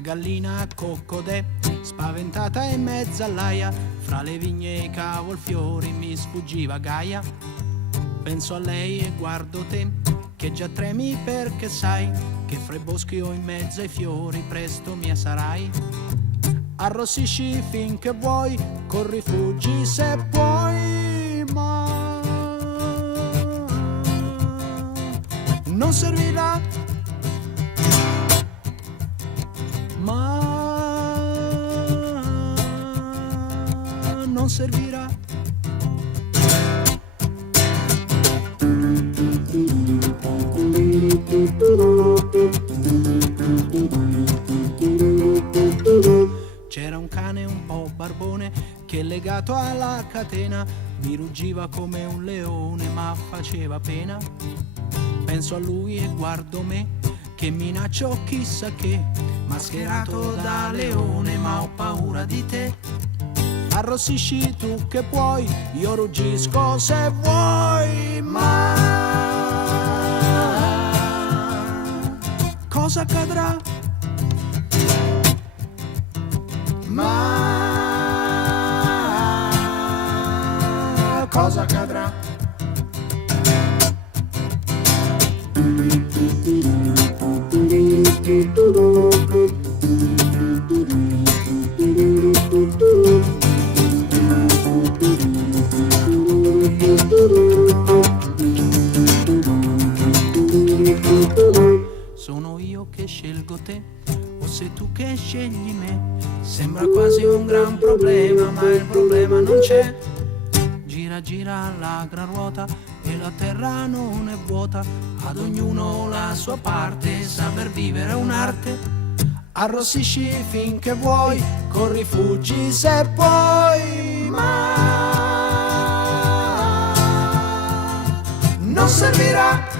La gallina coccodè, spaventata in mezzo all'aia, fra le vigne e i cavolfiori mi sfuggiva Gaia. Penso a lei e guardo te, che già tremi perché sai che fra i boschi o in mezzo ai fiori presto mia sarai. Arrossisci finché vuoi, corri fuggi se puoi, ma non servirà, ma non servirà. C'era un cane un po' barbone che legato alla catena mi ruggiva come un leone ma faceva pena. Penso a lui e guardo me che minaccio chissà che, mascherato da leone ma ho paura di te. Arrossisci tu che puoi, io ruggisco se vuoi, ma cosa accadrà? Ma cosa accadrà? Sono io che scelgo te, o sei tu che scegli me? Sembra quasi un gran problema, ma il problema non c'è. Gira, gira la gran ruota e la terra non è vuota. Ad ognuno la sua parte, saper vivere è un'arte. Arrossisci finché vuoi, corri, fuggi se puoi, ma non servirà.